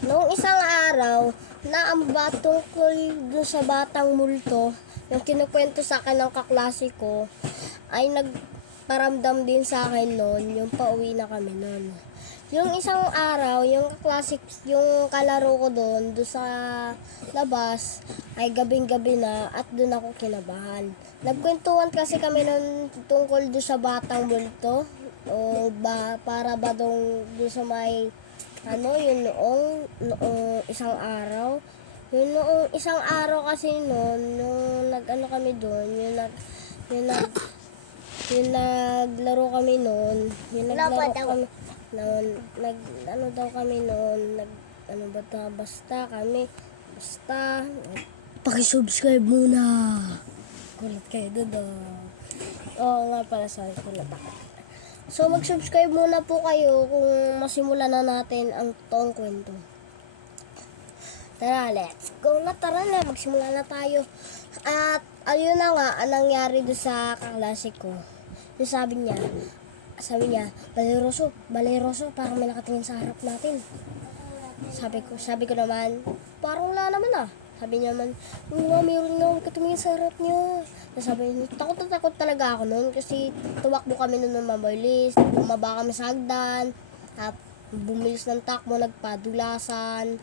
Noong isang araw, naamba tungkol dun sa batang multo, yung kinukwento sa akin ng kaklase ko, ay nagparamdam din sa akin noon, yung pauwi na kami noon. Yung isang araw, yung kaklase, yung kalaro ko doon sa labas, ay gabing-gabi na at doon ako kinabahan. Nagkwentuhan kasi kami noon tungkol doon sa batang multo, o para ba doon sa may yun noong isang araw. Yun noong isang araw kasi noon, nung kami doon, yung naglaro kami noon, daw kami noon, basta, paki-subscribe muna. Kulit kayo doon. Oo nga pala, sorry, kulit ako. So, mag-subscribe muna po kayo kung masimulan na natin ang toong kwento. Tara, let's go na. Tara na, magsimula na tayo. At, ayun na nga, ang nangyari doon sa kaklase ko. Yung sabi niya, baleroso, parang may nakatingin sa harap natin. Sabi ko naman, parang wala naman ah. Sabi niya naman, mayroon na katumingin sa harap niya. Sabi niya, takot talaga ako noon kasi tumakbo kami noon ng mabilis. Bumaba kami sa hagdan at bumilis ng takbo, nagpadulasan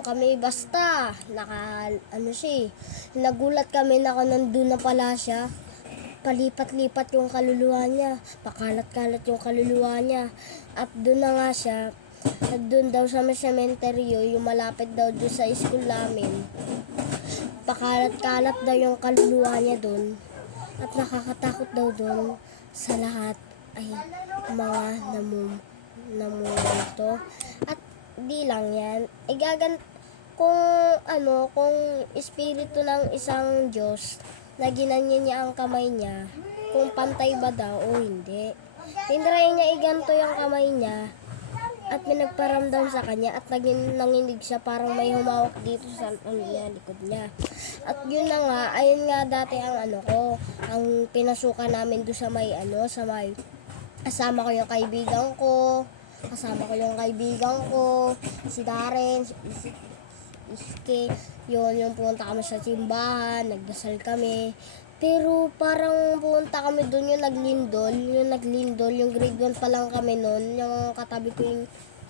kami. Basta, nagulat kami na nandun na pala siya. Palipat-lipat yung kaluluwa niya, pakalat-kalat yung kaluluwa niya. At doon na nga siya. At doon daw sa sementeryo, yung malapit daw doon sa school namin, pakalat-kalat daw yung kaluluwa niya doon. At nakakatakot daw doon sa lahat ay mga namumulto. At di lang yan, kung espiritu ng isang Diyos na ginanyan niya ang kamay niya, kung pantay ba daw o hindi. Tinry niya iganto yung kamay niya at may nagparamdam sa kanya at nanginig siya, parang may humawak dito sa likod niya. At yun na nga, ayun nga dati ang ang pinasukan namin doon sa may kasama ko yung kaibigan ko, si Darren, si Iske, yung pumunta kami sa simbahan, nagdasal kami. Pero parang pumunta kami doon yung naglindol, yung grade 1 pa lang kami noon, yung katabi ko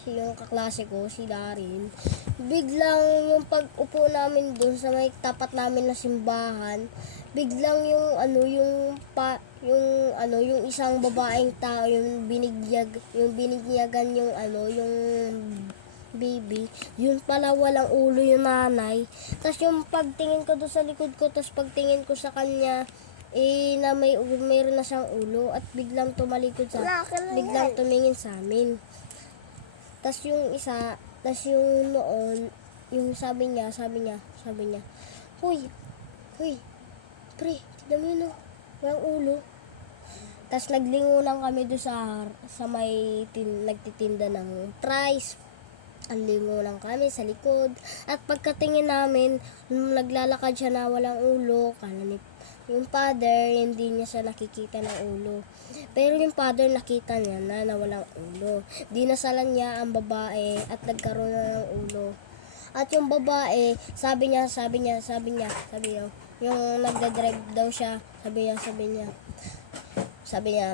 yung kaklase ko, si Darin. Biglang yung pag-upo namin doon sa may tapat namin na simbahan, biglang yung isang babaeng tao, yung binigyagan yung baby, yun pala walang ulo yung nanay. Tapos yung pagtingin ko doon sa likod ko, tapos pagtingin ko sa kanya, na mayroon na siyang ulo at biglang biglang tumingin sa amin. Tapos yung noon, yung sabi niya, Hoy, pre, tignan mo yun oh, walang ulo. Tapos naglingunan kami doon sa may nagtitinda ng fries. Ang lingo lang kami sa likod. At pagkatingin namin, naglalakad siya na walang ulo. Yung father, hindi niya siya nakikita ng ulo. Pero yung father, nakita niya na walang ulo. Dinasalan niya ang babae at nagkaroon na ng ulo. At yung babae, sabi niya, yung nagdadrive daw siya, sabi niya,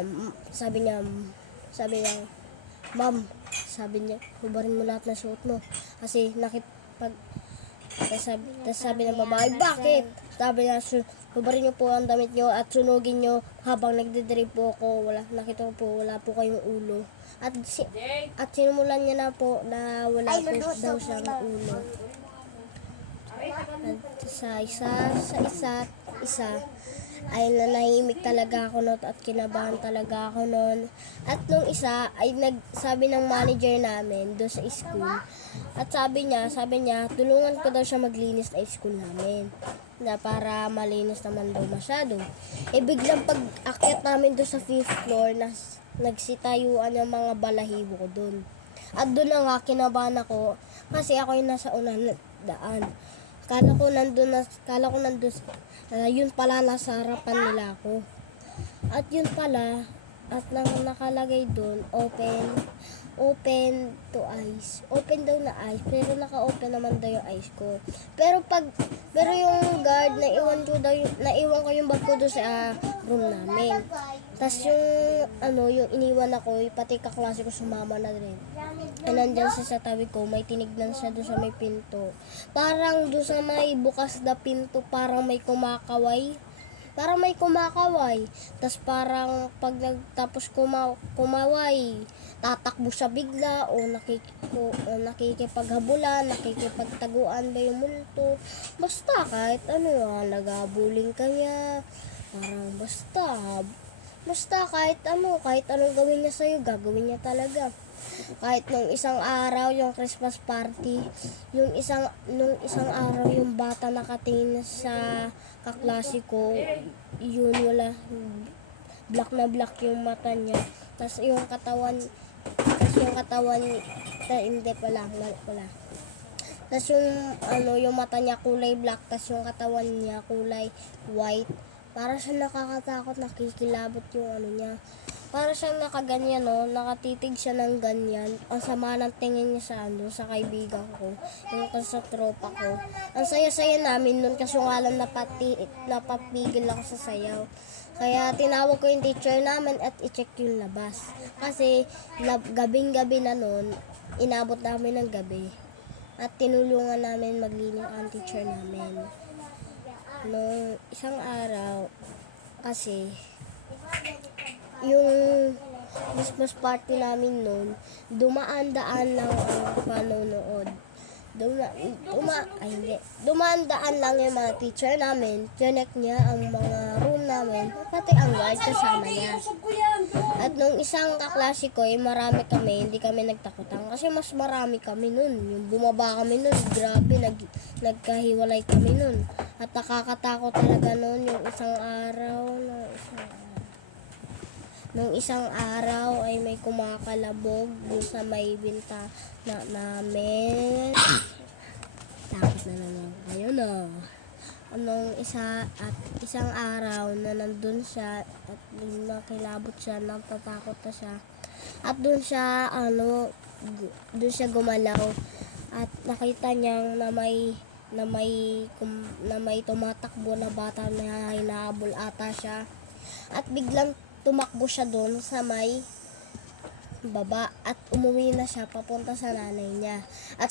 Ma'am, sabi niya, hubarin mo lahat ng suot mo. Kasi sabi ng babae, bakit? Sabi niya, hubarin niyo po ang damit niyo at sunugin niyo habang nagdidrive po ako. Nakita ko po, wala po kayong ulo. At sinumulan niya na po na wala po daw siyang ulo. At sa isa, ay nanahimik talaga ako noon at kinabahan talaga ako noon. At nung isa ay nagsabi ng manager namin doon sa school. At sabi niya, tulungan ko daw siya maglinis na school namin. Na para malinis naman daw masyado. Biglang pag-akyat namin doon sa 5th floor, nagsitayuan yung mga balahibo ko doon. At doon na nga kinabahan ako kasi ako yung nasa unang daan. Kala ko nandun, yun pala nasa harapan nila ako. At yun pala, at nakalagay doon, open, open to eyes. Open daw na eyes, pero naka-open naman daw yung eyes ko. Pero yung guard, naiwan ko yung bag ko doon sa room namin. Tapos yung iniwan ako, pati kaklase ko sumama na rin. Nandyan siya sa tabi ko, may tinignan siya doon sa may pinto. Parang doon sa may bukas na pinto, parang may kumakaway. Tapos parang pag nagtapos kumaway, tatakbo siya bigla o nakikipaghabulan, nakikipagtaguan ba yung multo. Basta kahit nagabuling ka niya. Parang basta kahit anong gawin niya sa'yo, gagawin niya talaga. Kahit nung isang araw, yung Christmas party, nung isang araw, yung bata nakatingin sa kaklase ko, yun wala, black na black yung mata niya. Tapos yung katawan, hindi pala. Tapos yung mata niya kulay black, tapos yung katawan niya kulay white. Para siyang nakakatakot, nakikilabot yung niya. Para siyang nakaganyan, nakatitig siya ng ganyan. Ang sama ng tingin niya sa kaibigan ko, yung sa tropa ko. Ang saya-saya namin nun kasi nga lang napapigil ako sa sayaw. Kaya tinawag ko yung teacher namin at i-check yung labas. Kasi gabing-gabi na nun, inabot namin ng gabi. At tinulungan namin maglinis ang teacher namin. Nung isang araw, kasi yung Christmas party namin noon, dumaan-daan lang ang panonood. Dumaan-daan lang yung mga teacher namin. Tiyanek niya ang mga room namin, pati ang guard kasama niya. At nung isang kaklase ko, marami kami, hindi kami nagtakutan. Kasi mas marami kami nun. Yung bumaba kami nun, grabe, nagkahiwalay kami nun. At nakakatakot talaga nun yung Nung isang araw ay may kumakalabog dun sa may binta namin. Takot na naman kayo, no? Isang araw na nandun siya at nakilabot siya, natatakot na siya. At dun siya gumalaw at nakita niyang na may tumatakbo na bata na hinahabol ata siya. At biglang tumakbo siya doon sa may baba at umuwi na siya papunta sa nanay niya. At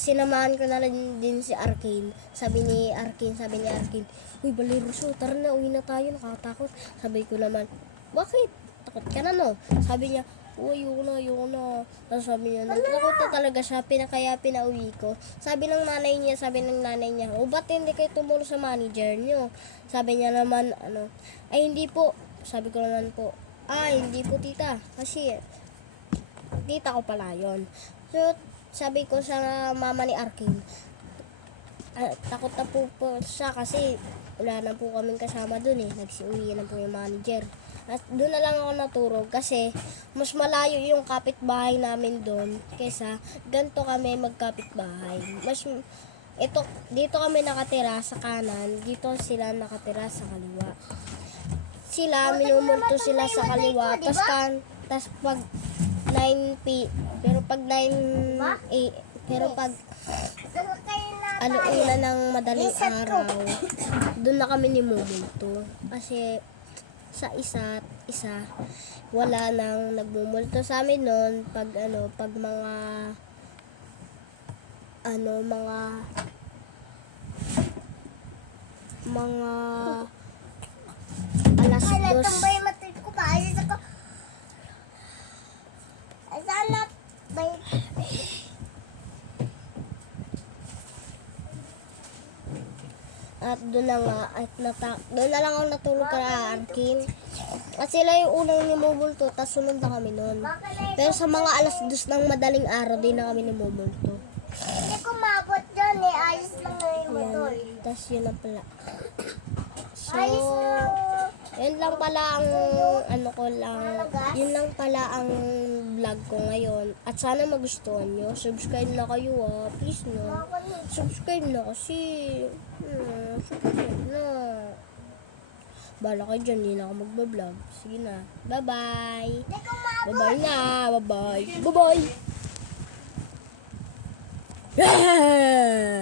sinamahan ko na din si Arcane. Sabi ni Arcane, "Uy, Baliruso, tara na, uwi na tayo, nakatakot." Sabi ko naman, "Bakit? Takot ka na, no?" Sabi niya, ayoko na. Tapos sabi niya, natakot na talaga siya, kaya pinauwi ko. Sabi ng nanay niya, ba't hindi kayo tumulong sa manager niyo? Sabi niya naman, ay hindi po. Sabi ko naman po, hindi po tita, kasi tita ko pala yun. So, sabi ko sa mama ni Arkin, takot na po siya kasi wala na po kaming kasama dun nagsiuwi na po yung manager. At doon na lang ako naturog kasi mas malayo yung kapitbahay namin doon kaysa ganito kami magkapitbahay. Dito kami nakatira sa kanan, dito sila nakatira sa kaliwa. Sila, minumulto sila sa kaliwa, tas pag 9 ulan ng madaling araw, doon na kami nimumulto. Kasi sa isa't isa, wala nang nagmumulto sa amin noon pag mga alas 2. At doon na lang ako natulog kay Arkin. At sila yung unang nimumulto, tapos sunod na kami noon. Pero sa mga alas 2 ng madaling araw, di na kami nimumulto. Hindi ko mabot dyan ayos lang na yung motor. Tapos yun na pala. So, yun lang pala ang yun lang pala ang vlog ko ngayon. At sana magustuhan nyo. Subscribe na kayo please na. Subscribe na kasi. Subscribe na. Bala kayo dyan, hindi na ako magbablog. Sige na. Bye-bye. Bye-bye na. Bye-bye. Bye-bye. Yeah!